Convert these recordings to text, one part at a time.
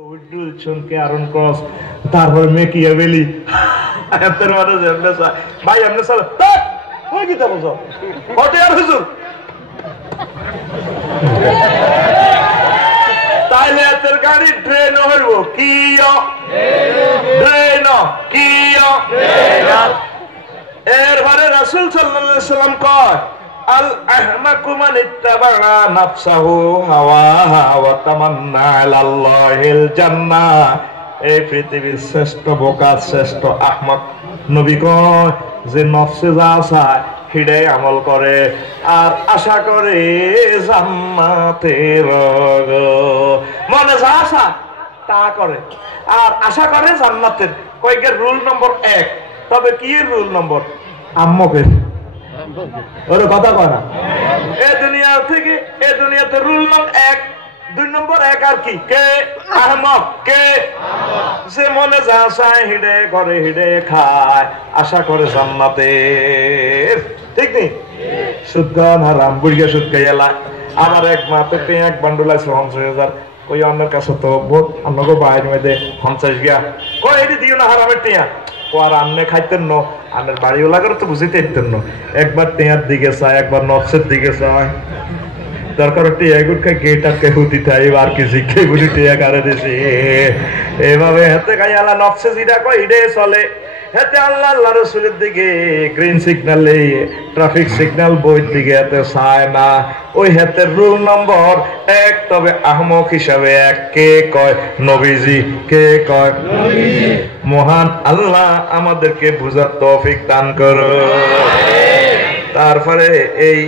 উড্ডুল চমকে আরন ক্রস তারপর মেকিয়াভেলি এত মানুষ এমনি ভাই এমনি চলো ওই কি বলছো হটে আর হুজুর তাইলে এতের গাড়ি ট্রেন হইব কি ট্রেন কি এরপরে রাসূল সাল্লাল্লাহু আলাইহি সাল্লাম কয় আল আহমাকু মান ইত্তাবা নাফসাহু হাওয়াহা ওয়া তামান্না আলাল্লাহিল জান্নাহ। এই পৃথিবীর শ্রেষ্ঠ বোকা শ্রেষ্ঠ আহমাক নবী কয় যে নফসে যা চায় হিডাই আমল করে আর আশা করে জান্নাতের মনে যা চায় তা করে আর আশা করে জান্নাতের। কয়েকের রুল নম্বর 1। তবে কি রুল নম্বর? আম্মকের ওর কথা কয় না এ দুনিয়া থেকে এ দুনিয়াতে রুল নম্বর 1 2 নম্বর 1 আর কি কে আহমক কে যে মনে যা চায় হিডে করে হিডে খায় আশা করে জান্নাতের। ঠিক নেই? সুদ খাওয়া হারাম বুড়িয়া সুদ খাইয়ালা আমার এক মাতে এক বান্ডুল আছে 50,000 কই অন্যের কাছে তো বহুত আমাকে বাইরে মধ্যে 50 গিয়া কই এটি দিও না হারামের টিয়া আর আমনে খাইতেন ন আমের বাড়িও লাগার তো বুঝিতে পারতেন না। একবার টিয়ার দিকে চায় একবার নফসের দিকে চায় দরকার টিয়া গুট খাই গেট আটকে হুতি থাই আর কি শিখে গুলি টিয়া কারে দিছি এভাবে হাতে খাই আল্লাহ নফসে যেটা কয় ইডে চলে হাতে আল্লাহ আল্লাহ রসুলের দিকে গ্রিন সিগন্যালে ট্রাফিক সিগন্যাল বইয়ের দিকে হাতে চায় না। ওই হাতের রুল নম্বর 1। তবে আহমক হিসাবে 1 কে কয়? নবীজি। কে কয়? নবীজি। মহান আল্লাহ আমাদেরকে বুঝার তৌফিক দান করো। তারপরে এই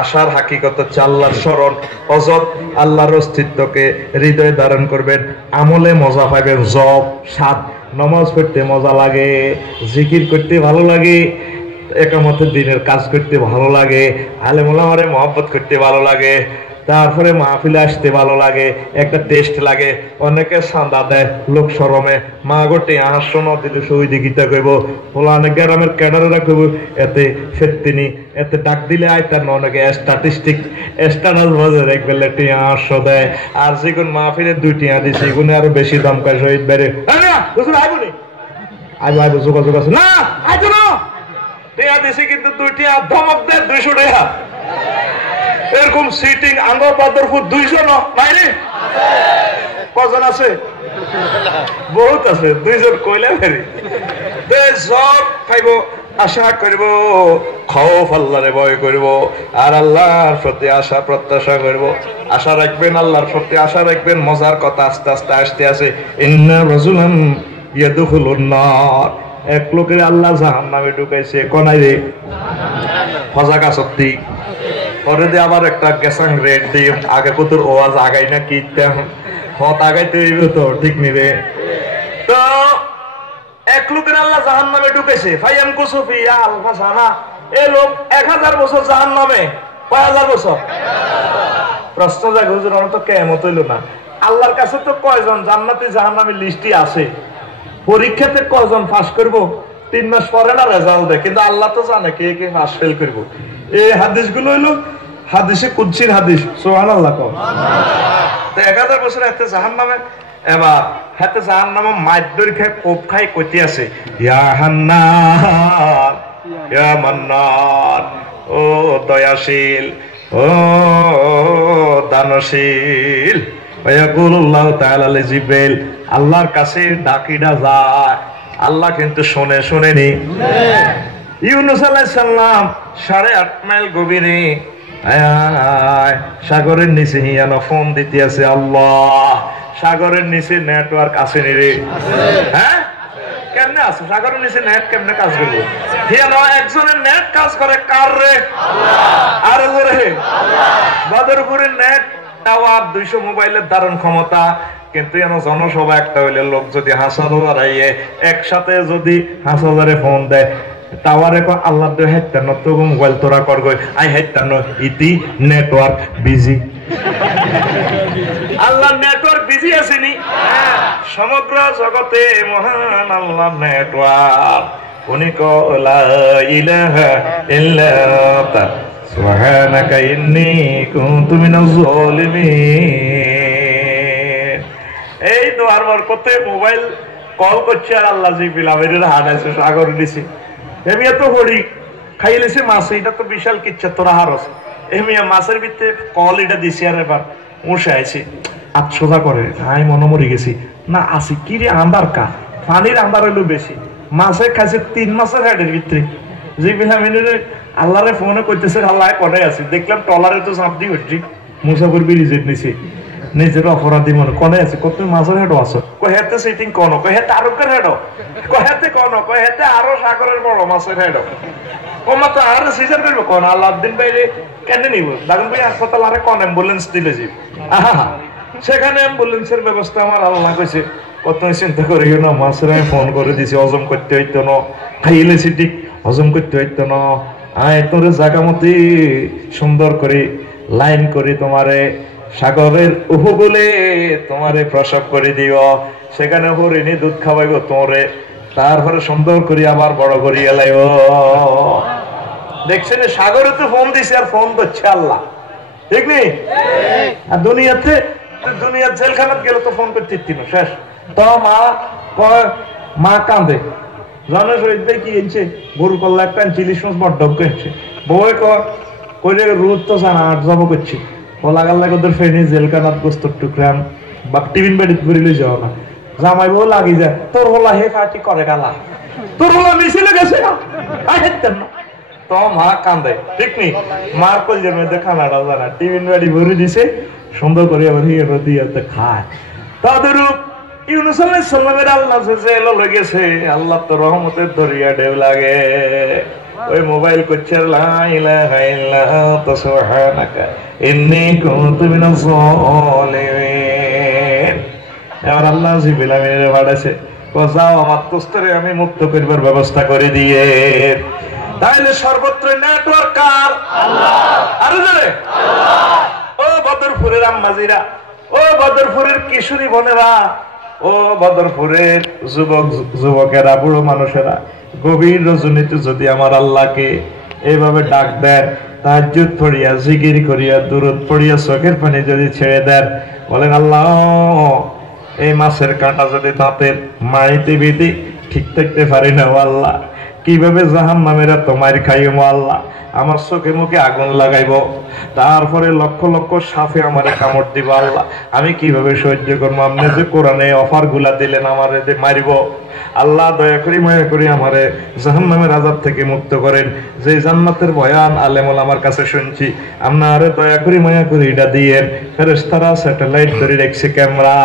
আশার হাকিকত হচ্ছে আল্লাহর স্মরণ অজব আল্লাহর অস্তিত্বকে হৃদয়ে ধারণ করবেন আমলে মজা পাইবেন জব সাত নামাজ পড়তে মজা লাগে জিকির করতে ভালো লাগে একামতের দিনের কাজ করতে ভালো লাগে আলেম ওলামারে মহব্বত করতে ভালো লাগে তারপরে মাহফিলে আসতে ভালো লাগে একটা টেস্ট লাগে অনেকে চাঁদা দেয় লোক শরমে মা গোটে আসন দিলে সহযোগিতা করবো ওলা অনেক গ্রামের ক্যাডারেরা করবো এতে ফেরতিনি এতে ডাক দিলে আইতার না অনেকে স্ট্যাটিস্টিক স্ট্যাটাস বাজার এক বেলে টিয়া 800 দেয় আর যেগুন মাহফিলে 2 টিয়া দিছে এগুলো আরো বেশি দাম পায় শহীদ বাইরে আইবনি আইবো আইবো যোগাযোগ আছে না আইতো না টিয়া দিছে কিন্তু 2 টিয়া ধমক দেয় 200 টাকা এরকম সিটিং আঙ্গর পাদরপুর 200 বাইরে কজন আছে? বহুত আছে 200 কইলে ফেরি সব খাইব আশা করব খৌফ আল্লাহরে ভয় করব আর আল্লাহর প্রতি আশা প্রত্যাশা করব আশা রাখবেন আল্লাহর প্রতি আশা রাখবেন মজার কথা আস্তে আস্তে আসতে আছে ইন্না রাজুলান ইয়াদখুলুন নার এক লোকের আল্লাহ জাহান্নামে ঢুকাইছে কোনায় রে ফজাকা সত্যি পরে দিয়ে আবার একটা গেসাং রেড দিয়ে আগে কতর ওয়াজ আগাই না কি হত আগাইতে হইব তো ঠিক নিবে তো এক লোকের আল্লাহ জাহান্নামে ঢুকেছে ফাইয়াম কুসুফিয়া আলফা সানা এ লোক 1000 বছর জাহান্নামে কয় হাজার বছর প্রশ্ন জাগে হুজুর আমরা তো কিয়ামত হইল না আল্লাহর কাছে তো কয়জন জান্নাতি জাহান্নামী লিস্টই আছে পরীক্ষাতে কয়জন পাস করব 3 মাস পরে না রেজাল্ট দেয় কিন্তু আল্লাহ তো জানে কে কে পাস ফেল করব এই হাদিসগুলো হইলো হাদিসে কুদসির হাদিস সুবহানাল্লাহ কও তো 1000 বছর এতে জাহান্নামে এবার হাতে জাহান্নামে মাইদর খায় কোপ খায় কইতে আছে ইয়া হান্নান ইয়া মান্নান ও দয়াশীল ও দানশীল ওয়ায়াকুলুল্লাহু তাআলা লিজিবরিল আল্লাহর কাছে ডাকিডা যায় আল্লাহ কিন্তু শুনে শুনেনি ইউনূস আলাইহিস সালাম 8.5 মাইল গভীরে সাগরের নিচে হিয়ানো ফোন দিতে আছে আল্লাহ সাগরের নিচে নেটওয়ার্ক আছে নি রে হ্যাঁ কেমনে আছে সাগরের নিচে নেট কেমনে কাজ করবে হিয়ানো একজনের নেট কাজ করে কার রে আল্লাহ আর রে আল্লাহ বদরপুরের নেট টাওয়ার 200 মোবাইলের ধারণ ক্ষমতা কিন্তু এন জনসভা একটা হইলে লোক যদি 1000 আইয়ে একসাথে যদি 1000 ফোন দেয় টাওয়ারে কো আল্লাহ দে হেতে ন তো মোবাইল তোরা কর গই আই হেতে ন ইতি নেটওয়ার্ক বিজি আল্লাহ নেটওয়ার্ক বিজি আসেনি সমগ্র জগতে মহান আল্লাহ নেটওয়ার্ক উনি কো লা ইলাহা ইল্লা আনতা সুবহানাকা ইন্নী কুনতু মিনাজ জালিমিন এই দোয়ার বরকতে মোবাইল কল করছে আর আল্লাহ জিবিল আমিরের হারাইছে সাগর দিছে এমিয়া তো হরি খাইলেছে মাছ এটা তো বিশাল কিচ্ছা তোরা হারস এমিয়া মাছের ভিতরে কল এটা দিছি আর এবার উঠে আইছি আত্মসোজা করে আমি মনে মরে গেছি না আসি কি রে আন্দার কা পানির আন্দার হইলো বেশি মাছে খাইছে 3 মাসের হেডের ভিতরে জিবিল আমিরের আল্লাহরে ফোনে করতেছে আল্লাহ কোথায় আছি দেখলাম টলারে তো চাপ দিয়ে উঠছি মুসাফির বিরিজেট নিছে নিজের অপরাধী মনে কোনে আছে কত মাছের হেডো আছো কহেতে সিটিং কোন কহেতে আরো কে হেডো কহেতে কোন কহেতে আরো সাগরের বড় মাছের হেডো ওমা তো আর সিজার করব কোন আল্লাহ দিন বাইরে কেন নিব লাগুন ভাই হাসপাতাল আরে কোন অ্যাম্বুলেন্স দিলে জি আহা সেখানে অ্যাম্বুলেন্সের ব্যবস্থা আমার আল্লাহ কইছে কত চিন্তা করিও না মাছের আমি ফোন করে দিছি হজম করতে হইতো না খাইলে সিটি হজম করতে হইতো না আয় তোরে জায়গা মতে সুন্দর করে লাইন করে তোমারে সাগরের উপকূলে তোমারে প্রসব করে দিও সেখানে হরিণী দুধ খাওয়াইব তোরে তারপরে সুন্দর করে আবার বড় করিয়া লাইব দেখছেন সাগরে তো ফোন দিছে আর ফোন করছে আল্লাহ ঠিক নেই আর দুনিয়ার জেলখানাত গেলে তো ফোন করতে দিন শেষ তো মা কাঁদে জানো শহীদ ভাই কি এনেছে গরু কল্লা একটা চিলিশ মাছ বড্ড এনেছে বই কইলে রোদ তো জানা আট যাবো করছি লাগাল ওদের ফেনি জেলখানাত গোস্তর টুকরাম বা টিফিন বেডিত করিলে যাও না জামাই বউ লাগি যায় তোর হলা হে পার্টি করে গালা তোর হলা মিছিলে গেছে না তো মা কান্দে ঠিক নি মার কলজের মধ্যে খানাটা জানা টিফিন বেডি ভরে দিছে সুন্দর করে আবার হিয়ে দিয়ে খায় তদরূপ ইউনূস আলাইহিস সালামের আল্লাহ যে এলো লেগেছে আল্লাহ তো রহমতের দরিয়া ঢেউ লাগে ওই মোবাইল করছে লা ইলাহা ইল্লা আনতা সুবহানাকা ইন্নী কুনতু মিনাজ জালিমিন এবার আল্লাহ জিবরিল আমিনের পাঠাইছে যাও আমার দোস্তরে আমি মুক্ত করবার ব্যবস্থা করে দিয়ে তাইলে সর্বত্র নেটওয়ার্ক কার আল্লাহ আরে জোরে আল্লাহ ও বদরপুরের আম্মাজিরা ও বদরপুরের কিশোরী বোনেরা ও বদরপুরের যুবকেরা বুড়ো মানুষেরা গভীর রজনীতে যদি আমার আল্লাহকে এইভাবে ডাক দেন তাহাজ্জুদ পড়িয়া জিকির করিয়া দুরূদ পড়িয়া চোখের পানি যদি ছেড়ে দেন বলেন আল্লাহ এই মাছের কাঁটা যদি দাঁতের মাড়িতে বিধি ঠিক থাকতে পারি না আল্লাহ কিভাবে জাহান্নামীরা তোমার খাইবো আল্লাহ আমার চোখে মুখে আগুন লাগাইব তারপরে লক্ষ লক্ষ সাপে আমারে কামড় দিব আল্লাহ আমি কিভাবে সহ্য করবো আপনি যে কোরআনে অফার গুলা দিলেন আমারে মারিব আল্লাহ দয়া করি মায়া করি আমারে জাহান্নামের আযাব থেকে মুক্ত করেন যে জান্নাতের বয়ান আলেমুল আমার কাছে শুনছি আপনারে দয়া করি মায়া করি এটা দিয়ে ফেরেশতারা স্যাটেলাইট ধরে রাখছে ক্যামেরা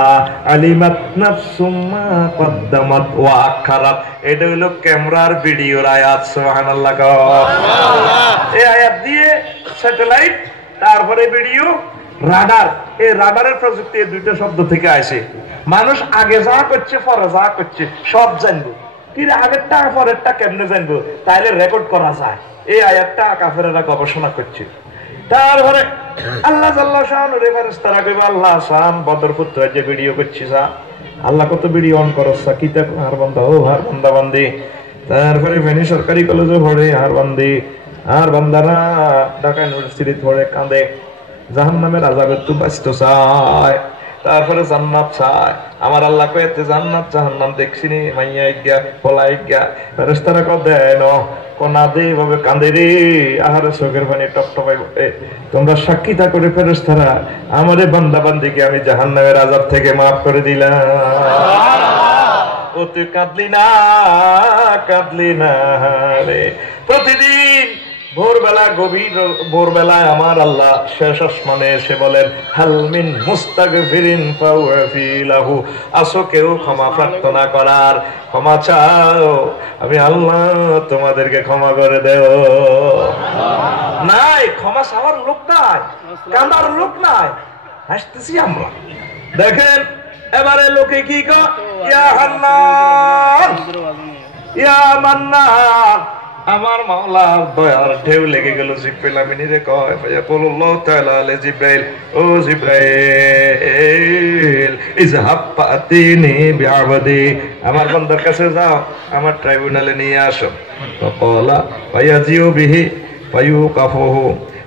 আলিমাত নাফসুম মা কদ্দামাত ওয়া আখারাত এটা হলো ক্যামেরার ভিডিওর আয়াত সুবহানাল্লাহ সুবহানাল্লাহ এই আয়াত দিয়ে স্যাটেলাইট তারপরে ভিডিও রাডার এই রাডারের প্রযুক্তি এই দুইটা শব্দ থেকে আসে মানুষ আগে যা করছে পরে যা করছে সব জানবো কিন্তু আগেরটা পরেরটা কেমনে জানবো তাইলে রেকর্ড করা যায় এই আয়াতটা কাফেরেরা গবেষণা করছে তারপরে আল্লাহ জাল্লাহ শানু রে ফেরেশতারা কইবে আল্লাহ শান বদরপুর তো যে ভিডিও করছিস আল্লাহ কত ভিডিও অন করছ কিতাব আর বান্দা ও আর বান্দা বান্দি তারপরে ফেনী সরকারি কলেজে পড়ে আর বান্দি আর বান্দারা ঢাকা ইউনিভার্সিটি পড়ে কাঁদে জাহান্নামের আযাবের তো বাঁচতে চায় তারপরে জান্নাত চায় আমার আল্লাহ কইতে জান্নাত জাহান্নাম দেখছিনি মাইয়া গিয়া পলাই গিয়া ফেরেশতারা কো দেন কোনা দে ভাবে কাঁদে রে আহারে চোখের পানি টপটপাই তোমরা সাক্ষী থাকো রে ফেরেশতারা আমারে বান্দা বান্দিকে আমি জাহান্নামের আযাব থেকে maaf করে দিলাম ও তুই কাঁদলি না রে প্রতিদিন ভোরবেলা গভীর ভোরবেলায় আমার আল্লাহ শেষ আসমানে এসে বলেন হালমিন মুস্তাগফিরিন ফাওয়াফিলাহু আসো কেউ ক্ষমা প্রার্থনা করার ক্ষমা চাও আমি আল্লাহ তোমাদেরকে ক্ষমা করে দেব নাই ক্ষমা চাওয়ার লোক নাই কাঁদার লোক নাই হাসতেছি আমরা দেখেন এবারে লোকে কি কয় ইয়া হান্নান ইয়া মান্নান আমার মাওলা দয়ার ঢেউ লেগে গেল জিব্রাইল আমিনীরে কয় ফায়াকুলুল্লাহু তাআলা লি জিব্রাইল ও জিব্রাইল ইযহাব ফাতিনি বিআবদি আমার বান্দার কাছে যাও আমার ট্রাইব্যুনালে নিয়ে আসো ফাকালা ফায়াজিউ বিহি ফায়ুকাফুহু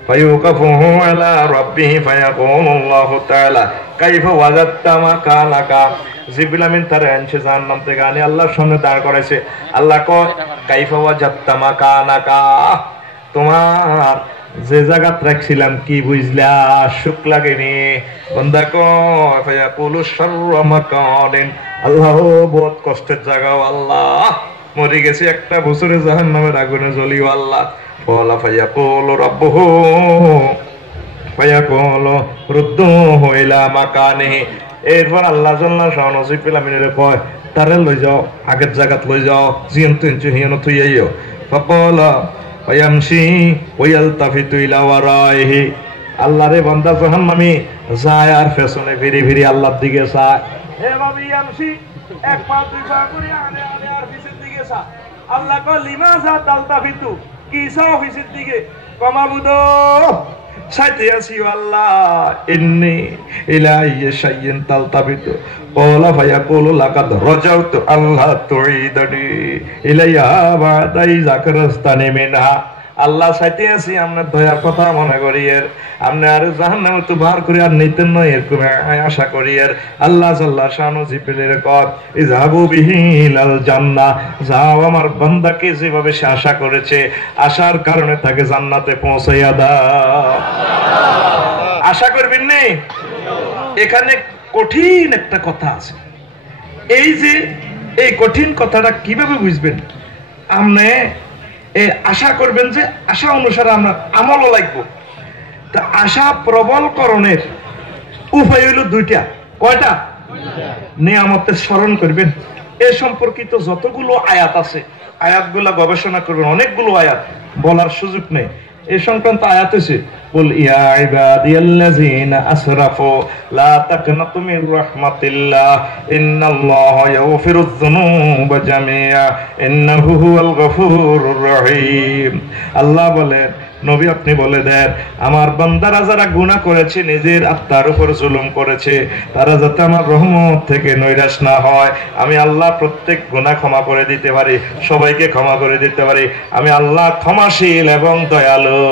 ফায়ুকাফুহু আলা রাব্বিহি ফায়াকুলু আল্লাহু তাআলা কাইফা ওয়াজাদতা মাকানাকা। জিবরিল আমিন তারে আনছে জাহান্নাম থেকে আনি আল্লাহর সামনে দাঁড় করাইছে। আল্লাহ কয় কাইফা ওয়াজাদতা মাকানাকা, তোমার যে জায়গাত রাখছিলাম কি বুঝলা, সুখ লাগেনি? বান্দা কয় ফায়াকুলু শাররা মাকানিন, আল্লাহ বহুত কষ্টের জায়গাও আল্লাহ, মরে গেছি একটা বছরে জাহান্নামের আগুনে জ্বলিও আল্লাহ। বলা ফায়াকুলু রাব্বুহু ফায়াকুলু রুদ্দুহু ইলা মাকানিহি। এরপর আল্লাহ জাল্লা শাআনহু জিবরিল আমিনের কয় তারে লই যাও, আগের জায়গাত লই যাও, জিন তুনচু হিয়ন তুই আইও। ফাকালা ওয়ায়ামশি ওয়ায়ালতাফিতু ইলা ওয়ারাইহি, আল্লাহরে বান্দা জাহান্নামী যায় আর পেছনে ফিরি ফিরি আল্লাহর দিকে চায়। হে বাবি ইয়ামশি, এক পা দুই পা করে আনে আনে আর পিছের দিকে চায়। আল্লাহ কয় লিমাযা তালতাফিতু, কি চাও পিছের দিকে? কমাবুদো সাইতে আছি আল্লাহ, ইন্নী ইলাইহি শাইইন তালতাফিতু। ক্বালা ফায়াকুলু লাকাদ রাজাউতু আল্লাহ তুইদানি ইলাইহা বা'দা ইযা কারাস্তানি মিনহা। আল্লাহ সাইতে আছি আপনার দয়ার কথা মনে করি, এর আপনি আর জাহান্নামে তো বার করে আর নিতেন নয়, এরকম আশা করি। এর আল্লাহ জাল্লা শানু জিবরিলের কয় ইযহাবু বিহি ইলাল জান্নাহ, যাও আমার বান্দাকে যেভাবে সে আশা করেছে আশার কারণে তাকে জান্নাতে পৌঁছাইয়া দাও। আশা করবেন নি? এখানে কঠিন একটা কথা আছে। এই যে এই কঠিন কথাটা কিভাবে বুঝবেন? আপনি আশা করবেন যে আশা অনুসারে আমরা আমলও লাগবো। তা আশা প্রবলকরণের উপায় হইল দুইটা। কয়টা? নিয়ামতের স্মরণ করবেন। এ সম্পর্কিত যতগুলো আয়াত আছে আয়াতগুলা গবেষণা করবেন। অনেকগুলো আয়াত বলার সুযোগ নেই। এই সংক্রান্ত আয়াত আছে কুল ইয়া ইবাদিয়াল্লাযিনা আসরাফু লা তাকনাতু মির রাহমাতিল্লাহ ইন্নাল্লাহা ইয়াগফিরুয যুনুবা জামিআ ইন্নাহু হুয়াল গফুরুর রহিম। আল্লাহ বলেন নবী আপনি বলে দেন আমার বান্দারা যারা গুনাহ করেছে, নিজের আত্মার উপর জুলুম করেছে, তারা যাতে আমার রহমত থেকে নৈরাশ না হয়। আমি আল্লাহ প্রত্যেক গুনাহ ক্ষমা করে দিতে পারি, সবাইকে ক্ষমা করে দিতে পারি। আমি আল্লাহ ক্ষমাশীল এবং দয়ালু।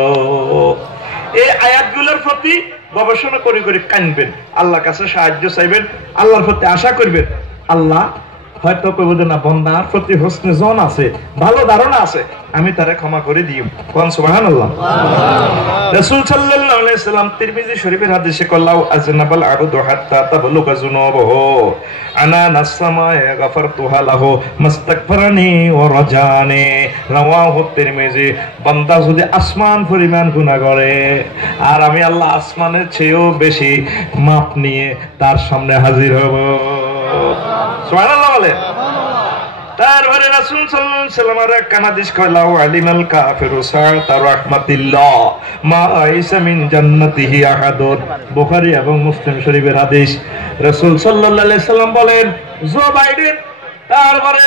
এই আয়াতগুলোর প্রতি গবেষণা করে করে কানবেন, আল্লাহর কাছে সাহায্য চাইবেন, আল্লাহর প্রতি আশা করবেন। আল্লাহ হয়তো কইবেন না বান্দার প্রতি হোসনে জন আছে, ভালো ধারণা আছে, আমি তারে ক্ষমা করে দিই। কোন সুবহানাল্লাহ। রাসূল সাল্লাল্লাহু আলাইহি সাল্লাম তিরমিজি শরীফের হাদিসে কল্লাউ আজনাবাল আবদু হাত্তা তাবলুগা যুনুবহু আনা নাসমায়ে গফরতুহা লাহু মাস্তাগফারানি ওয়া রাজানি। রাওয়াহু তিরমিজি। বান্দা যদি আসমান পরিমাণ গুনাহ করে আর আমি আল্লাহ আসমানের চেয়েও বেশি মাপ নিয়ে তার সামনে হাজির হব। সুবহানাল্লাহ বলে। তারপরে রাসূল সাল্লাল্লাহু আলাইহি ওয়াসাল্লাম এক হাদিস কইলাও আলিমাল কাফিরু সাআতা রাহমাতিল্লাহ মা আইসা মিন জান্নাতিহি আহাদুন। বুখারী এবং মুসলিম শরীফের হাদিস। রাসূল সাল্লাল্লাহু আলাইহি ওয়াসাল্লাম বলেন জো বাইডেন, তারপরে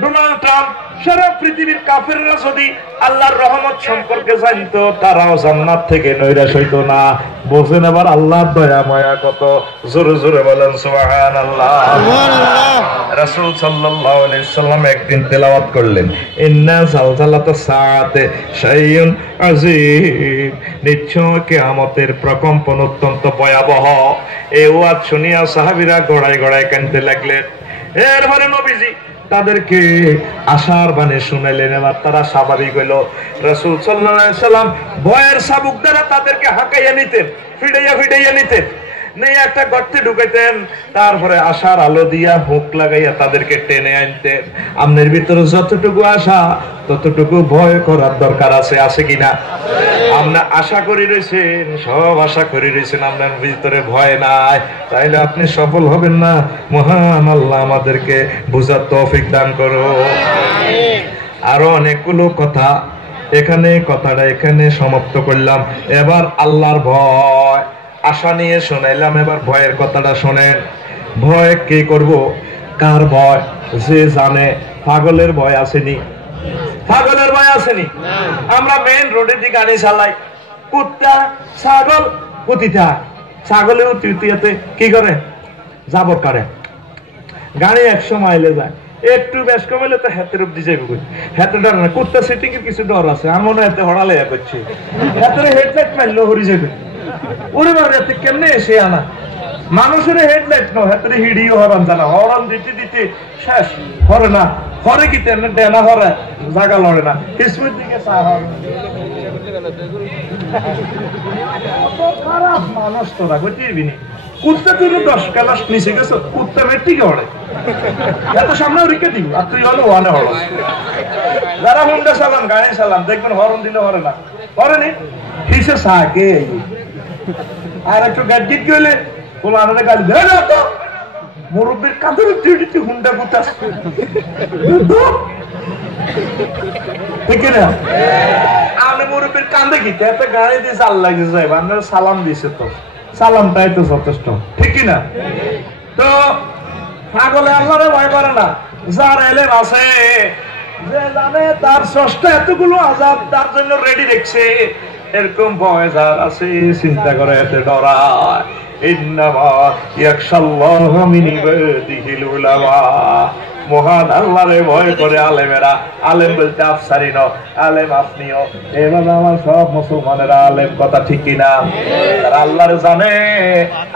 ডোনাল্ড ট্রাম্প, সারা পৃথিবীর কাফেররা যদি আল্লাহর রহমত সম্পর্কে জানতো তারাও জান্নাত থেকে নৈরাশ হইতো না। বুঝেন এবার আল্লাহর দয়া মায়া কত। জোরে জোরে বলেন সুবহানাল্লাহ। রাসূল সাল্লাল্লাহু আলাইহি ওয়াসাল্লাম একদিন তেলাওয়াত করলেন ইন্না জালজালাতাস সাআতে শাইউন আযীম। নিশ্চয় কিয়ামতের প্রকম্পন অত্যন্ত ভয়াবহ। এই ওয়াজ শুনিয়া সাহাবীরা গড়ায় গড়ায় কাঁদতে লাগলেন। এরপরে নবীজি তাদেরকে আশার বাণী শুনাইলেন। এবার তারা স্বাভাবিক হইল। রাসূল সাল্লাল্লাহু আলাইহি ওয়াসাল্লাম ভয়ের চাবুক দ্বারা তাদেরকে হাঁকাইয়া নিতেন, ফিডাইয়া নিতেন, নিয়ে একটা গর্তে ঢুকাইতেন, তারপরে আশার আলো দিয়া হুক লাগাইয়া তাদেরকে টেনে আনতেন। আপনার ভিতরে যতটুকু আশা ততটুকু ভয় করার দরকার আছে, আছে কিনা? আপনি আশা করি রয়েছেন, সব আশা করি রয়েছেন, আপনার ভিতরে ভয় নাই, তাইলে আপনি সফল হবেন না। মহান আল্লাহ আমাদেরকে বুঝার তৌফিক দান করো। আরো অনেকগুলো কথা কথাটা এখানে সমাপ্ত করলাম। এবার আল্লাহর ভয় আশা নিয়ে শোনাইলাম, এবার ভয়ের কথাটা শোনেন। ভয় কে করব? কার ভয়? যে জানে। পাগলের ভয় আসেনি? পাগলের ভয় আসেনি? আমরা মেইন রোডের দিকে গাড়ি চালাই, কুত্তা ছাগল কুতিটা, ছাগলের উতিতে কি করে? জাবর কাটে। গাড়ি 100 মাইলে যায়, একটু বেশ কমাইলে তো হাতের অব্দি যাইবে কই হাতে ডর না কুত্তা সেটিং এর কিছু ডর আছে আর মনে হাতে হড়ালে করছে হাতের হেডলাইট মারলো হরি যাবে ওরে বাবা এতে কেমনে এসে আনা মানুষের হেডলাইট নো হাতের হিডিও হরান জানা হরান দিতে দিতে শেষ হরে না হরে কি তেমন ডেনা হরে জায়গা লড়ে না কিসমত দিকে খারাপ মানুষ তোরা বুঝবি নি কুত্তা তুই 10 ক্লাস নিচে গেছো কুত্তা মেট্রিক হড়ে এত সামনে রেখে দিব আর তুই হলো ওয়ানে হড় যারা হুন্ডা চালান গাড়ি চালান দেখবেন হরন দিলে হরে না হরে নি হিসে সাকে আর একটু গাড়ি কি হলে বলো আমাদের গাড়ি ধরে না তো মুরব্বীর কাঁধের তুই হুন্ডা কুতাস ঠিক না আমি মুরব্বীর কাঁধে গিতে একটা গাড়ি দিয়ে চাল লাগে যাই আপনার সালাম দিছে তো সালামটাই তো যথেষ্ট ঠিক না তো পাগলে আল্লাহরে ভয় করে না যার এলেম আছে যে জানে তার স্রষ্টা এতগুলো আযাব তার জন্য রেডি রেখেছে এরকম ভয় যার আছে চিন্তা করে এতে ডরায় ইন্নামা ইয়াখশাল্লাহু মিন ইবাদিহিল উলামা মহান আল্লাহরে ভয় করে আলেমেরা আলেম বলতে আফসারি ন আলেম আপনিও এভাবে আমার সব মুসলমানেরা আলেম কথা ঠিক কিনা তারা আল্লাহরে জানে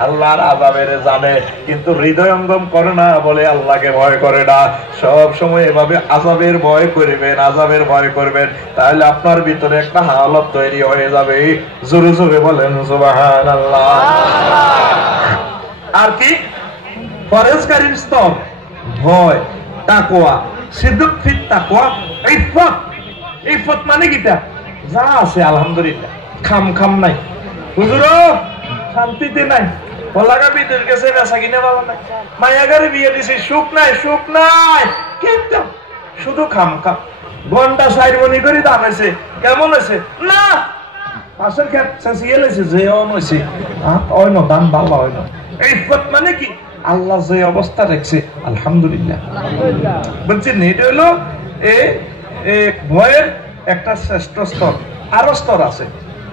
আল্লাহর আযাবের জানে কিন্তু হৃদয়ঙ্গম করে না বলে আল্লাহকে ভয় করে না সব সময় এভাবে আযাবের ভয় করবেন আযাবের ভয় করবেন তাহলে আপনার ভিতরে একটা হালত তৈরি হয়ে যাবে জোরে জোরে বলেন সুবহানাল্লাহ আর কি পরেশকারীর স্তর ভয় তাকওয়া সিদ্দিক ফিত তাকওয়া ইফাত ইফাত মানে কিটা যা আছে আলহামদুলিল্লাহ খাম খাম নাই হুজুর শান্তিতে নাই বলাগা বিদের কাছে বেচা কিনে পাবো না মায়াগারে বিয়ে দিছি সুখ নাই কিন্তু শুধু খাম খাম ঘন্টা 60 মনি করে দাম আছে কেমন আছে না পাশের ক্ষেত চাষিয়ে লেছে যে অন হইছে ওই না দাম ভালো হয় না ইফাত মানে কি আল্লাহ যে অবস্থা রেখেছে আলহামদুলিল্লাহ বলছেন এটা হলো ভয়ের একটা শ্রেষ্ঠ স্তর আরো স্তর আছে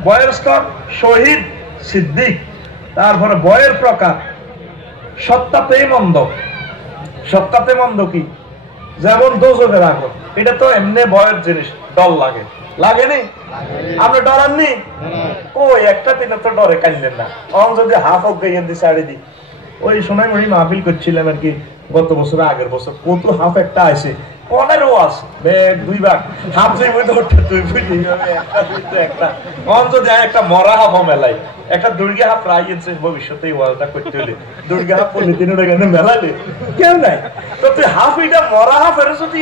ভয়ের স্তর শহীদ সিদ্দিক তারপরে ভয়ের প্রকার সত্তাতেই মন্দ কি যেমন দোজখের আগুন এটা তো এমনি ভয়ের জিনিস ডর লাগেনি আপনি ডরাননি ওই একটা দিনে তো ডরে কাঁদলেন না অন যদি হাফ হোক গাইয়ে দিয়ে ছাড়ে দিই ওই সময় মনে মাহফিল করছিলাম আর কি গত বছর আগের বছর কত হাফ একটা আছে 15 আছে দুই ভাগ হাফ যে একটা অন যদি একটা মরা হাফ মেলাই একটা দুর্গা হাফ রাইছে ভবিষ্যতে ওয়ালটা করতে হলে দুর্গা হাফ পলিথিনের এখানে মেলালে কেউ নাই তো তুই হাফ এটা মরা হাফ এর যদি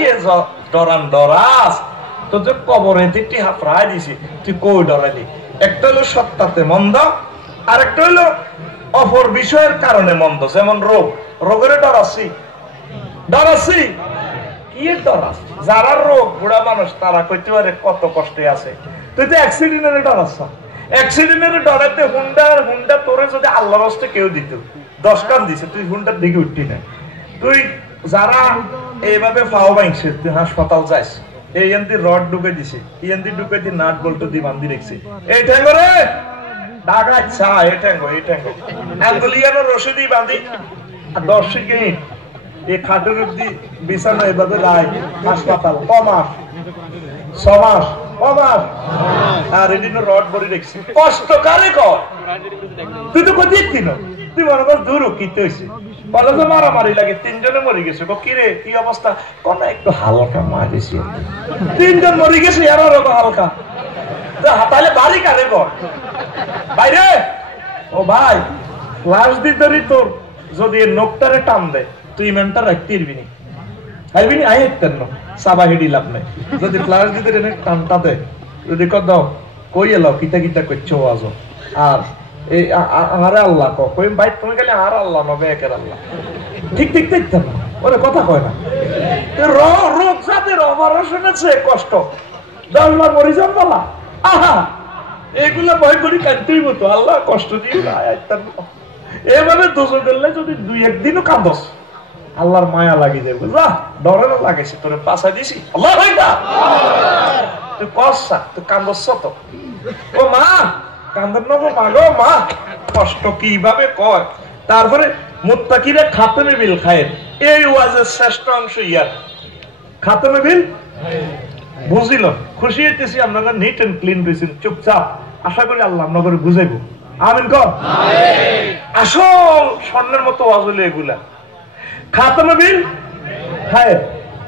ডরাস তো যে কবরে তিনটি হাফ রায় দিছি তুই কই ডরালি একটা হলো সত্তাতে মন্দ আর একটা হলো অপর বিষয়ের কারণে মন্দ যেমন রোগের ডরাচ্ছি কি ডরাস যারা রোগ বুড়া মানুষ তারা কইতে পারে কত কষ্টে আছে তুই তো অ্যাক্সিডেন্টের ডরাচ্ছ অ্যাক্সিডেন্টের ডরাতে হুন্ডা তোরে যদি আল্লাহর হস্তে কেউ দিত 10 কান দিছে তুই হুন্ডার দিকে উঠতি না তুই যারা এইভাবে ফাও বাইছে তুই হাসপাতাল যাইস এই এন্দি রড ঢুকে দিছে এই এন্দি ঢুকে দি নাট বল্টু দি বান্ধি রেখছে এই ঠ্যাঙ্গো রে টাকা চা এই ঠ্যাঙ্গো আঙ্গুলিয়ানো রশিদি বান্ধি 10 সেকেন্ড এই খাটের অবধি বিছানা এভাবে রায় হাসপাতাল 6 মাস আর এদিন রড ভরে রেখছি কষ্ট কারে কর তুই তো কোথায় দিন তুই মনে কর দূর কিতে হয়েছে বলে তো মারামারি লাগে 3 জনে মরে গেছে কিরে কি অবস্থা কোন একটু হালকা মারিছি 3 জন মরে গেছে আরো হালকা তো হাতালে বাড়ি কারে কর বাইরে ও ভাই ফ্লাশ দিতরি তোর যদি নকটারে টান দেয় তুই ইমানটা রাখতে পারবি নি আইতেন না সাবা হেডি লাভ নাই যদি ফ্লাশ দিতে টানটা দেয় যদি কত দাও কই এলো কিতা করছো আজ আর এই আরে আল্লাহ কই ভাই তুমি খালি আর আল্লাহ নবে একের আল্লাহ ঠিক না ওরে কথা কয় না রোগ যাদের অপারেশন আছে কষ্ট 10 বার মরিজন বলা আহা এগুলা ভয় করি কাঁদতেই মতো আল্লাহ কষ্ট দিয়ে এভাবে দোষো করলে যদি 2-1 দিনও কাঁদস আল্লাহর মায়া লাগিয়ে দেবে ডরে না লাগাইছে তোরে পাশা দিছি আল্লাহ তুই কষা তুই কান্দস তো ও মা কান্দন নব মাগো মা কষ্ট কিভাবে কয় তারপরে মুত্তাকিরা খাতেমে বিল খায়ের এই ওয়াজের শ্রেষ্ঠ অংশ ইয়ার খাতমে বিল বুঝিল। খুশি হইতেছি আপনারা নিট এন্ড ক্লিন রয়েছেন, চুপচাপ। আশা করি আল্লাহ আপনাদের বুঝাইব। আমিন কর। আসল স্বর্ণের মতো ওয়াজ হলো এগুলা। খাতমে বিল খায়ের।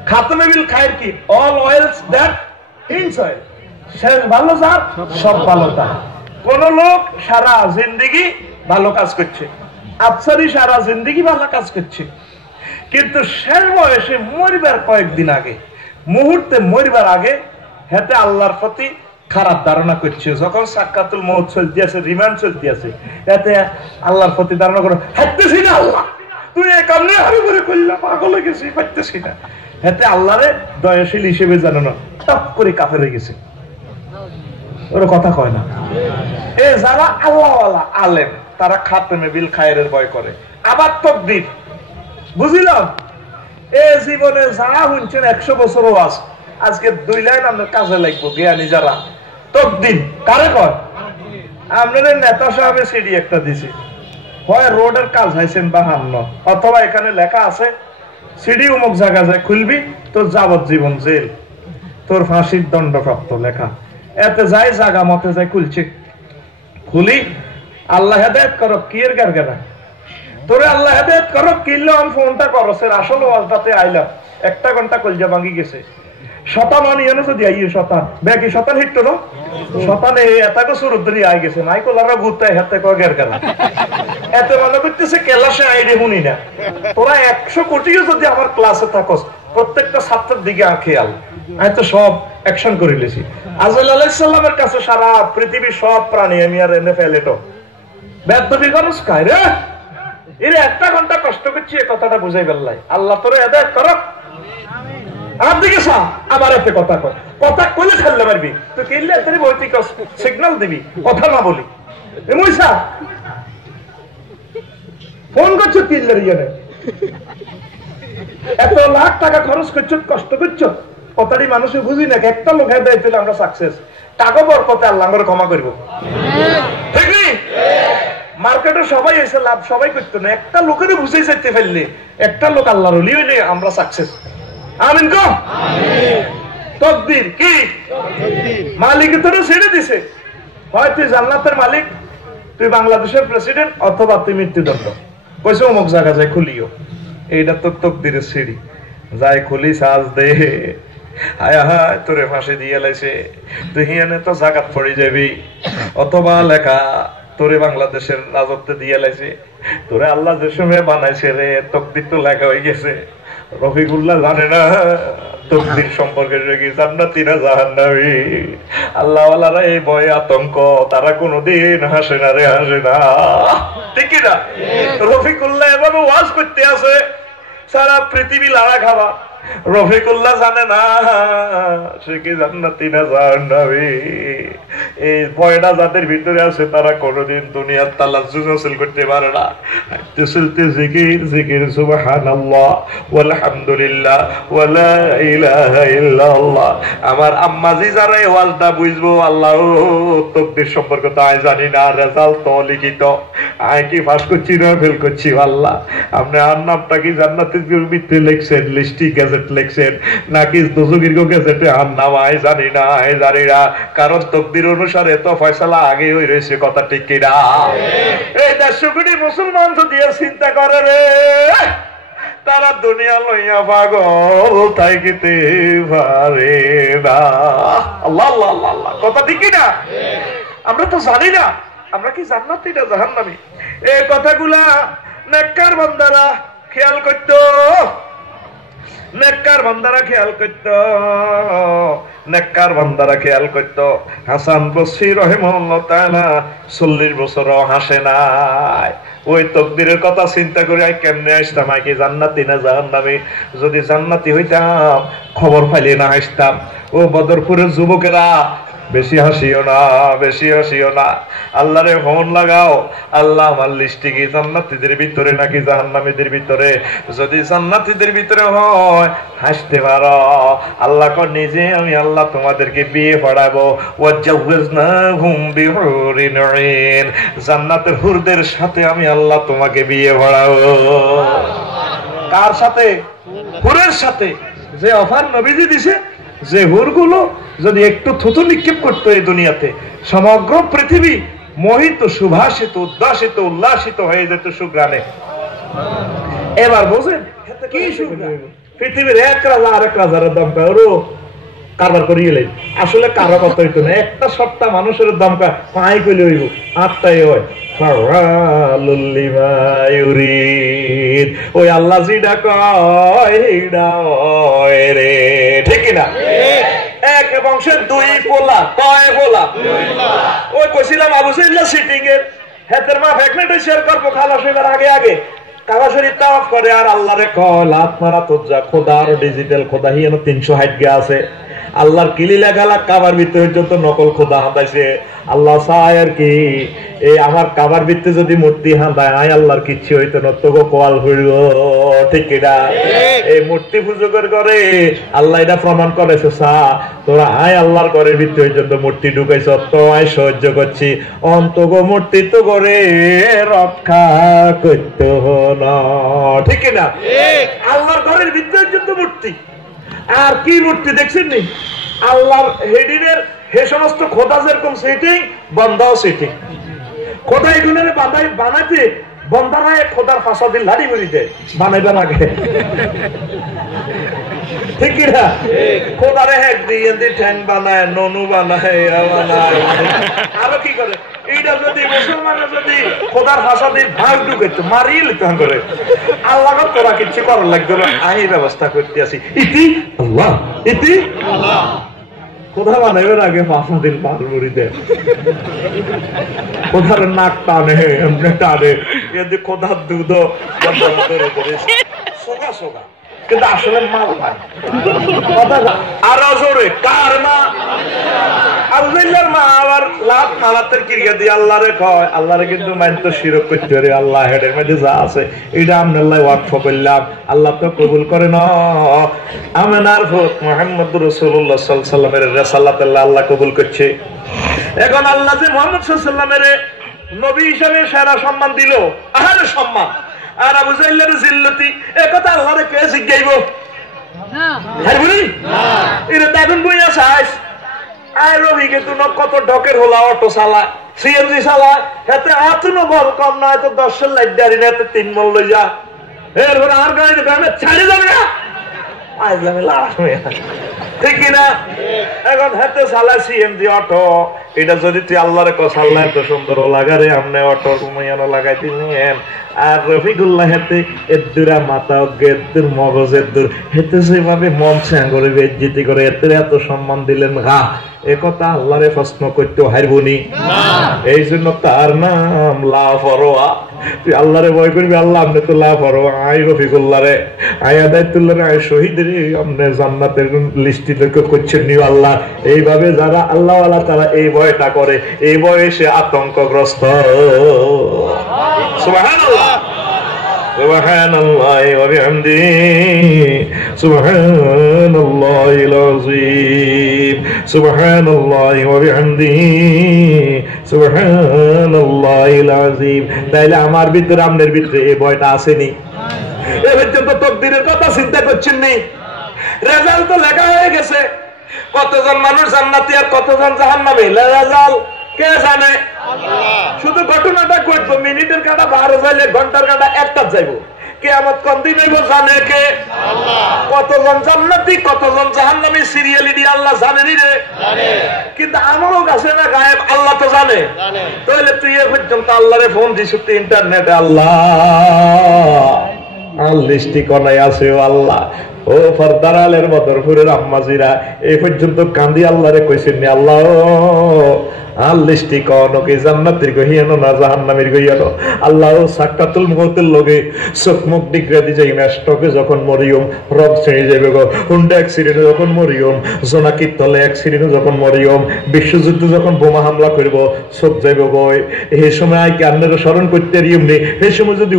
খাতমে বিল খায়ের কি? All oils that inside. শেষ ভালো যার সব ভালো তার। কোন লোক সারা জিন্দেগি ভালো কাজ করছে, আফসারি সারা জিন্দেগি ভালো কাজ করছে, কিন্তু শেষ বয়সে মরিবার কয়েকদিন আগে, মুহূর্তে মরিবার আগে হেতে আল্লাহর প্রতি খারাপ ধারণা করছে। যখন সাক্কাতুল মউত চলতে আছে, রিমান্ড চলতে আছে, এতে আল্লাহর প্রতি ধারণা করো, হাঁটতেছি না আল্লাহ, তুই এই কামনে হারি করে করলাম, পাগল হয়ে গেছি, পারতেছি না। হেতে আল্লাহরে দয়াশীল হিসেবে জানো না, টপ করে কাফের হয়ে গেছে। ওরা কথা কয় না। এ যারা আল্লাহওয়ালা আলেম, তারা খাতমে বিল খায়ের ভয় করে। আবার তকদির বুঝিলাম। এ জীবনে যা শুনছেন 100 বছর ওয়াজ, আজকে 2 লাইন আপনার কাজে লাগবো। জ্ঞানী যারা তকদির কারে কয়? আপনাদের নেতা সাহেব সিডি একটা দিছে, হয় রোডের কাজ হাইছেন বা হান্ন, অথবা এখানে লেখা আছে সিডি অমুক জায়গা যায় খুলবি তোর যাবজ্জীবন জেল, তোর ফাঁসির দণ্ডপ্রাপ্ত লেখা। এতে যাই জায়গা মতে যাই খুলছে, খুলি আল্লাহ হেদায়েত করো কি এর গারগানা তোরে, আল্লাহ হেদায়েত করো কিনলে আমি ফোনটা করো সে আসল ওয়াজটাতে আইলাম 1 ঘন্টা কলজা ভাঙি গেছে। শতান আনিয়ে যদি আইয়ে শতান ব্যাকি শতান হিটতো না, শতানে এটাকে সুরুদ্রি আই গেছে মাইকোলারা ঘুরতে হাতে কয় গারগানা। এত মনে করতেছে কেলাসে আইডে শুনি না। তোরা 100 কোটিও যদি আমার ক্লাসে থাকস, প্রত্যেকটা ছাত্রের দিকে খেয়াল। আমি তো সব অ্যাকশন করে লেছি। আজরাইল আলাইহিস সালামের কাছে সারা পৃথিবীর সব প্রাণী আমি আর এনে ফেলে তো বেদবি করস কায় রে, এর 1 ঘন্টা কষ্ট করছি এই কথাটা বুঝাই বেল্লাই। আল্লাহ তোরে হেদায়েত করো। আর দিকে সা আবার এতে কথা কয়, কথা কইলে ফেললে পারবি তো কিনলে এতে ভৌতিক সিগন্যাল দিবি, কথা না বলি। এমইসা ফোন করছো কিনলে ইয়ে, এত লাখ টাকা খরচ করছো, কষ্ট করছো, কথাটি মানুষে বুঝি না। একটা লোক হেদায়েত পেলে আমরা সাকসেস। টাকা বরকতে আল্লাহ আমরা ক্ষমা করবো, ঠিক নেই? মার্কেটে সবাই এসে লাভ সবাই করতো না, একটা লোকের বুঝে যেতে ফেললে, একটা লোক আল্লাহর ওলি হইলে আমরা সাকসেস। আমিন কো। তকদির কি? মালিক তোরে ছেড়ে দিছে, হয় তুই জান্নাতের মালিক, তুই বাংলাদেশের প্রেসিডেন্ট, অথবা তুই মৃত্যুদণ্ড। কইছে অমুক জায়গা যায় খুলিও, এইটা তোর তকদিরের সিঁড়ি। যাই খুলি সাজ দে, হায় হায় তোরে ফাঁসি দিয়ে লাইছে, তুই হিয়ানে তো জাকাত পড়ে যাবি, অথবা লেখা তোরে বাংলাদেশের রাজত্বে দিয়ে লাইছে, তোরে আল্লাহ যে সময় বানাইছে রে, তকদির তো লেখা হয়ে গেছে। রফিকুল্লাহ জানে না তকদির সম্পর্কে জান্নাতি না জাহান্নামী। আল্লাহওয়ালারা এই ভয়ে আতঙ্ক, তারা কোনোদিন হাসে না রে, হাসে না, ঠিক না? রফিকুল্লাহ এভাবে ওয়াজ করতে আছে, সারা পৃথিবী লাড়া খাবা। রফিকুল্লাহ জানে না সে কি জান্নাতি না জাহান্নামী। এই ভয়টা যাদের ভিতরে আছে তারা কোনোদিন দুনিয়ার তালাজ্জুজ হাসিল করতে পারে না। চলতে জিকির জিকির সুবহানাল্লাহ ওয়ালহামদুলিল্লাহ ওয়ালা ইলাহা ইল্লাল্লাহ। আমার আম্মাজি যারা এই ওয়াজটা বুঝবো, আল্লাহ তকদির সম্পর্কে তো আমি জানি না, রেজাল্ট তো লিখিত, আমি কি পাস করছি না ফেল করছি, আল্লাহ আপনি আর নামটা কি জান্নাতের ভিতরে লিখছেন, লিস্টি গ্যাজেট লিখছেন নাকি দুজুগির গ্যাজেটে আর নাম আমি জানি না, আমি জানি না, কারণ তকদির অনুসারে তো ফয়সালা আগে হয়ে রয়েছে, কথা ঠিক কিনা? এই 150 কোটি মুসলমান তো দিয়ে চিন্তা করে রে, তারা দুনিয়া লইয়া পাগল থাকতে পারে না। আল্লাহ আল্লাহ আল্লাহ আল্লাহ, কথা ঠিক কিনা? আমরা তো জানি না আমরা কি জান্নাতি না জাহান্নামী। এই কথাগুলা নেককার বান্দারা খেয়াল করতো, নেককার বান্দারা খেয়াল করতো, নেককার বান্দারা খেয়াল করতো। হাসান বসরি রাহিমাহুল্লাহ তাআলা 40 বছরও হাসে নাই। ওই তকদিরের কথা চিন্তা করে আই কেমনে আসতাম, আই কি জান্নাতি না জাহান্নামী? যদি জান্নাতি হইতাম খবর পাইলে না হাসতাম। ও বদরপুরের যুবকেরা বেশি হাসিও না, বেশি হাসিও না, আল্লাহরে ফোন লাগাও, আল্লাহ আমার লিস্টে কি জান্নাতীদের ভিতরে নাকি জাহান্নামীদের ভিতরে? যদি জান্নাতীদের ভিতরে হয় হাসতে পারো, আল্লাহ কর নিজে আমি আল্লাহ তোমাদেরকে বিয়ে পড়াবো। ওয়াজাওয়াজনাহুম বিহুরিন আইন, জান্নাতের হুরদের সাথে আমি আল্লাহ তোমাকে বিয়ে পড়াবো। কার সাথে? হুরের সাথে। যে অফার নবীজি দিছে, যে হুরগুলো যদি একটু থুতু নিক্ষেপ করতো এই দুনিয়াতে, সমগ্র পৃথিবী মোহিত, সুভাষিত, উদ্ভাসিত, উল্লাসিত হয়ে যেত সুগ্রানে। এবার বোঝেন কি সুগ্রান? পৃথিবীর এক রাজা আরেক রাজার দাম ওরও কারবার করিয়ে এলেন। আসলে কারো কথা হইতো না, একটা সপ্তাহ মানুষের দমকা পাই কইলে হইব, আটটাই হয়। ওই আল্লাহ জিডা কয় রে, ঠিক না? এক বংশের দুই পোলা, কয় পোলা? ওই কইছিলাম আবু সাইল্লা সিটিং এর হেতের মা ফেকনেট শেয়ার করবো খালাস হইবার আগে আগে কাবা শরীফ তাওয়াফ করে আর আল্লাহরে কয় লাত মারা তো যা খোদা আর ডিজিটাল খোদা হিয়ানো 360 গে আছে। আল্লাহর কিলি লেখালা কাবার ভিতরে যত নকল খোদা হাঁদাইছে। আল্লাহ চায় আর কি এই আমার কাবার ভিতরে যদি মূর্তি হাঁদায় আয় আল্লাহর কিচ্ছু হইতো না, তোকে কোয়াল হইল, ঠিক না? এই মূর্তি পুজো করে আল্লাহ এটা প্রমাণ করেছে, তোরা আয় আল্লাহর ঘরের ভিতরে যত মূর্তি ঢুকাইছ তো আয় সহ্য করছি, অন্তগ মূর্তি তো করে রক্ষা করতে না, ঠিক না? আল্লাহর ঘরের ভিতরে যত মূর্তি, আর কি মূর্তি দেখছেন নি? আল্লাহর হেডিনের হে সমস্ত খোদা যেরকম সেটিং, বন্দাও সেটিং। খোদা এগুলো বানাইতে বন্দারায় খোদার ফাঁসা দিল লাড়ি মরি দেয় বানাইবার আগে, ঠিক না? খোদারে হ্যাক দিয়ে ঠ্যাং বানায়, ননু বানায়, আরো কি করে। এইটা যদি মুসলমানের যদি খোদার ভাষা দিয়ে ভাগ ঢুকেছে মারিয়ে লিতে করে, আল্লাহ তোরা কিচ্ছু করার লাগবে না, আমি ব্যবস্থা করতে আসি। ইতি আল্লাহ, ইতি খোদা বানাইবের আগে ভাষা দিল পাল মুড়ি দেয়, খোদার নাক টানে, এমনি টানে, এদি খোদার দুধ সোগা সোগা, কিন্তু আসলে মাল পায়। আরো জোরে কার মা? আল্লাহর মা। আবার লাভ মালাতের ক্রিয়া দিয়ে আল্লাহরে কয়, আল্লাহরে কিন্তু মানতে শিরক করতে পারে, আল্লাহ হেডের মধ্যে যা আছে এটা আমনাল্লাহ ওয়াকফ করলাম, আল্লাহ তো কবুল করে না। আমেনার ভোট মুহাম্মদুর রাসূলুল্লাহ সাল্লাল্লাহু আলাইহি ওয়াসাল্লামের রিসালাত আল্লাহ কবুল করছে। এখন আল্লাহ যে মুহাম্মদ সাল্লাল্লাহু আলাইহি ওয়াসাল্লামের নবী হিসেবে সেরা সম্মান দিল, আহারে সম্মান। আর আবু জাহলের জিল্লতি একথা আল্লাহরে কে জিজ্ঞাইব? আর বলি এরা দাদুন বইয়া চাইস আর রবি কিন্তু কত ডকের হলা, অটো চালা, সিএনজি চালা, এতে আতুনো বল কম না, এত 10 লাইট দাঁড়ি না, এতে 3 মল লই যা, এরপরে আর গাড়ি ছাড়ি যাবে না, আইলামে লাড়া, ঠিক কিনা? এখন হাতে চালা সিএনজি অটো, এটা যদি তুই আল্লাহরে কস আল্লাহ এত সুন্দর লাগারে আমনে অটো ঘুমাইয়ানো লাগাই দিলেন। আর রফিকুল্লাহ হেতে এদুরা মাথা এদুর মগজ এদুর হেতে সেভাবে মন করে বেজ্জিতি করে এতে এত সম্মান দিলেন, গা একথা আল্লাহরে প্রশ্ন করতে হারবনি। এই জন্য তার নাম লা ফরোয়া। তুই আল্লাহরে ভয় করবি, আল্লাহ আপনি তো লা ফরোয়া, আই রফিকুল্লাহ রে, আই আদায়তুল্লাহ রে, আই শহীদ রে, আপনি জান্নাতের লিস্টি থেকে করছেন নি আল্লাহ। এইভাবে যারা আল্লাহ আল্লাহ তারা এই ভয়টা করে, এই বয়সে আতঙ্কগ্রস্ত। সুবহানাল্লাহ, সুবহানাল্লাহি ওয়া বিহামদিহি, সুবহানাল্লাহিল আযীম, সুবহানাল্লাহি ওয়া বিহামদিহি, সুবহানাল্লাহিল আযীম। তাইলে আমার ভিতরে আপনার ভিতরে এই ভয়টা আসেনি? এ পর্যন্ত তাকদীরের কথা চিন্তা করছেন নি? রেজাল্ট তো লেখা হয়ে গেছে, কতজন মানুষ জান্নাতি আর কতজন জাহান্নামী, রেজাল্ট কে জানে? শুধু ঘটনাটা ঘটবো, মিনিটের কাটা 12 যাইলে ঘন্টার কাটা 1টা যাইব, কিয়ামত কোন দিন হইব জানে কে? আল্লাহ। কতজন জান্নাতি কতজন জাহান্নামী সিরিয়ালিটি আল্লাহ জানেনি রে, জানে। কিন্তু আমারও কাছে না গায়েব, আল্লাহ তো জানে। তাহলে তুই এ পর্যন্ত আল্লাহরে ফোন দিস ইন্টারনেটে, আল্লাহ লিস্টি কোনায় আছে আল্লাহ। ও ফরদার আলের বদরপুরের আম্মাজিরা এই পর্যন্ত কান্দি আল্লাহরে কইছেন নি, আল্লাহ আর লিস্টি কনকে জান্নাতের গহিয়ানো না জাহান্নামের গহিয়ানো, আল্লাহ সাকরাতুল মউতের লগে চোখ মুখ ডিগরা দি যাই স্টকে যখন মরিয়ম রব ছেড়ে যাবে গো, হুন্ডা অ্যাক্সিডেন্টে যখন মরিয়ম, জোনাকির তলে অ্যাক্সিডেন্টে যখন মরিয়ম, বিশ্বযুদ্ধ যখন বোমা হামলা করব চোখ যাইব গয়, এই সময় আয় কি আপনারা স্মরণ করতে রিয়ম নেই, এই সময় যদি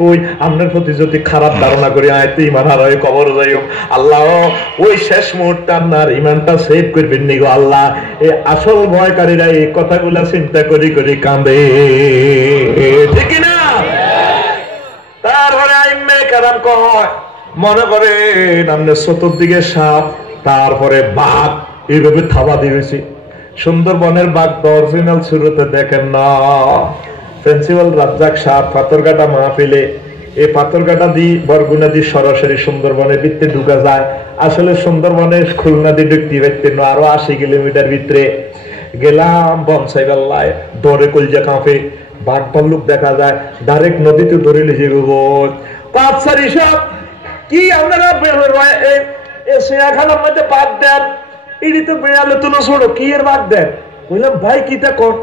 কই আপনার প্রতি যদি খারাপ ধারণা করি আয়তে ইমান হারায় কবর যাইও, আল্লাহ ওই শেষ মুহূর্তে আপনার ইমানটা সেভ করবেন নি গো আল্লাহ। এই আসল ভয়কারীরা এই কথাগুলা চিন্তা করি করি কাঁদে, ঠিক না? তারপরে আইম্মে কারাম ইসলাম কয় মনে করেন আপনার চতুর্দিকে সাপ, তারপরে বাঘ, এইভাবে থাবা দিয়েছে। সুন্দরবনের বাঘ তো অরিজিনাল শুরুতে দেখেন না। প্রিন্সিপাল রাজ্জাক সাহ পাথরঘাটা মাহফিলে এই পাথরঘাটা দি বরগুনা দি সরাসরি সুন্দরবনের ভিতরে ঢুকা যায়। আসলে সুন্দরবনের খুলনা দিয়ে ঢুকতে পারতেন না, আরো 80 কিলোমিটার ভিতরে গেলাম। বনসাই বেল্লায় দৌড়ে কলজা কাঁপে, বাঘ ভাল্লুক দেখা যায়, ডাইরেক্ট নদীতে ধরে লিখে পাঁচ সারি সব কি আপনারা সিয়াখানার মধ্যে বাদ দেন, এটি তো বেড়ালে তুলো ছোড়ো কি এর বাদ দেন। বললাম ভাই কিটা কর,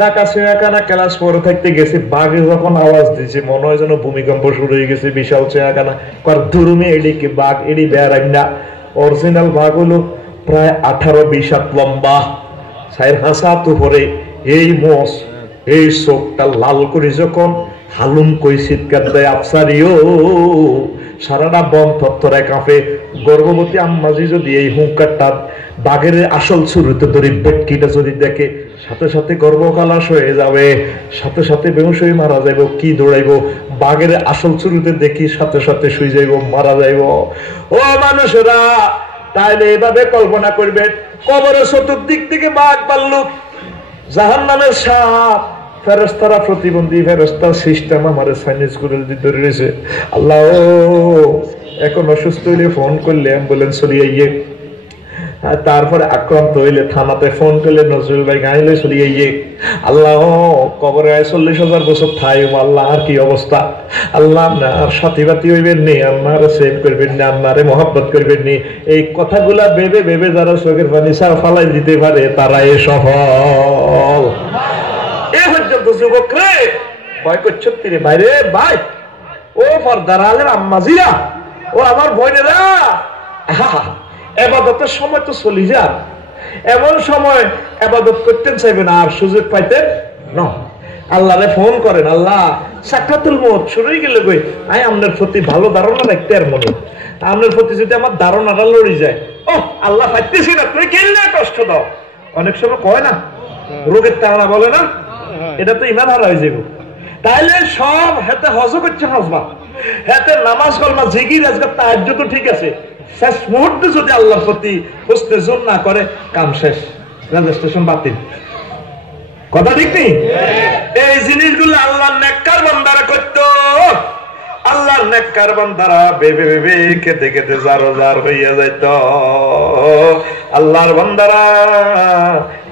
ঢাকা সিয়াখানা ক্লাস 4 থাকতে গেছি, বাঘে যখন আওয়াজ দিয়েছে মনে হয় যেন ভূমিকম্প শুরু হয়ে গেছে। বিশাল সিয়াখানা কর দুরুমে এডি কি বাঘ, এডি বেড়াই না। অরিজিনাল বাঘ হলো প্রায় 18-20 হাত লম্বা, 4 হাত উপরে, এই মোষ, এই চোখটা লাল করে যখন হালুম কই চিৎকার দেয় আফসারিও, সারাটা বন থরথরায় কাঁপে। গর্ভবতী আম্মাজি যদি এই হুঙ্কারটা বাঘের আসল শুরুতে ধরে বেটকিটা যদি দেখে, সাথে সাথে গর্ভকালাস হয়ে যাবে, সাথে সাথে বেহুশ হয়ে মারা যাইব। কি দৌড়াইব, বাঘের আসল শুরুতে দেখি সাথে সাথে শুয়ে যাইব, মারা যাইব। ও মানুষেরা, তাইলে এভাবে কল্পনা করবেন কবরের চতুর্দিক থেকে বাঘ ভাল্লুক, জাহান্নামের সাপ, ফেরেশতারা প্রতিবন্ধী ফেরেশতার সিস্টেম আমার সাইনিজ করে ধরে রয়েছে। আল্লাহ এখন অসুস্থ হইলে ফোন করলে অ্যাম্বুলেন্স চলিয়ে গিয়ে, তারপরে আক্রান্ত হইলে থানাতে ফোন করলে নজরুল ভাই গাইলে চলিয়ে গিয়ে। আল্লাহ কবরে 40,000 বছর থাই, আল্লাহ আর কি অবস্থা। আল্লাহ আপনার সাথী বাতি হইবেন নি, আপনারে সেভ করবেন নি, আপনারে মহব্বত করবেন নি। এই কথাগুলা ভেবে ভেবে যারা চোখের পানি ছাড়া ফালাই দিতে পারে তারাই সফল। যুবক রে ভয় করছো তীরে বাইরে ভাই, ও পর্দার আলের আম্মাজিরা, ও আমার বোনেরা, এবাদতের সময় তো চলি যান। এমন সময় এবাদত করতেন চাইবেন আর সুযোগ পাইতেন না। আল্লাহরে ফোন করেন, আল্লাহ সাকরাতুল মউত শুরু হয়ে গেলে কই আই আপনার প্রতি ভালো ধারণা রাখতে আর মনে, আপনার প্রতি যদি আমার ধারণাটা লড়ি যায়, ও আল্লাহ পাইতেছি না, তুমি কেলে কষ্ট দাও। অনেক সময় কয় না রোগের তাড়া বলে না, এটা তো ইমান হারা হয়ে যাবে। তাইলে সব হাতে হজ করছে, হজবা হাতে নামাজ কলমা জিকির আজকে তাহাজ্জুদ তো ঠিক আছে, শেষ মুহূর্তে যদি আল্লাহর প্রতি হুসনে জোর না করে কাম শেষ, রেজিস্ট্রেশন বাতিল। কথা ঠিক নেই? এই জিনিসগুলো আল্লাহর নেককার বান্দারা করতো। আল্লাহর নেককার বান্দারা ভেবে ভেবে খেতে খেতে জারো জার হইয়া যাইত। আল্লাহর বান্দারা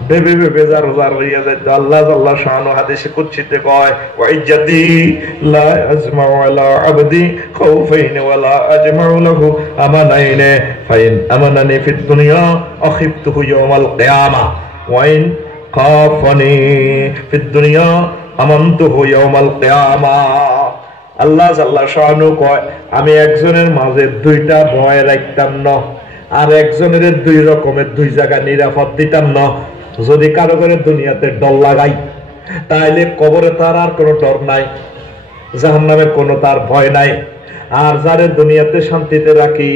ভেবে ভেবে জারো জার হইয়া যাইত। আল্লাহ আল্লাহ শান হাদিসে কুদসিতে কয়, ওয়া ইজ্জাতি লা আজমাউ আলা আবদি খাউফাইন ওয়া লা আজমাউ লাহু আমানাইন ফাইন আমানানি ফিদ দুনিয়া আখিফতুহু ইয়াউমাল কিয়ামা ওয়া ইন খাফানি ফিদ দুনিয়া আমানতুহু ইয়াউমাল কিয়ামা। আল্লাহ আল্লাহ শানু কয়, আমি একজনের মাঝে দুইটা ভয় রাখতাম না, আর একজনের 2 রকমের 2 জায়গা নিরাপদ দিতাম না। যদি কারো করে দুনিয়াতে ডর লাগাই তাইলে কবরে তার আর কোনো ডর নাই, জাহান্নামে কোনো তার ভয় নাই। আর যারে দুনিয়াতে শান্তিতে রাখি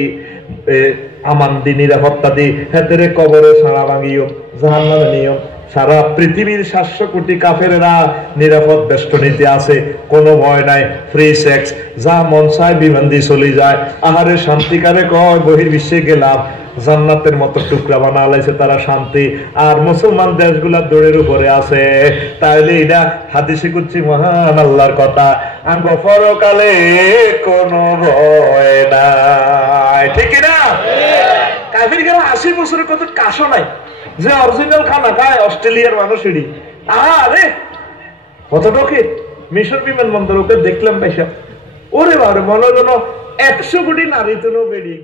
আমান দি নিরাপত্তা দি, হেতেরে কবরে সারা ভাঙিও, জাহান্নামে নিও। সারা পৃথিবীর 700 কোটি কাফেরেরা নিরাপদ বেষ্টনীতে আছে, কোনো ভয় নাই, ফ্রি সেক্স, যা মন চায় বিমান দিয়ে চলে যায়। আহারে শান্তিকারে কয় বহির্বিশ্বে গেলাম, জান্নাতের মতো টুকরা বানা লাইছে তারা শান্তি। আর মুসলমান দেশগুলা দৌড়ের উপরে আছে। তাইলে এটা হাদিসে কুদসি মহান আল্লাহর কথা, আমগো পরকালে কোনো ভয় নাই। ঠিক না? কাফির গেলে 80 বছরের কত কাশো নাই, যে অরিজিনাল খানা খায় অস্ট্রেলিয়ার মানুষ। এডি আরে কতটুকু মিশর বিমানবন্দর ওকে দেখলাম পয়সা, ওরে বাবা মনে হলো 100 কোটি নারী তো বেরিয়ে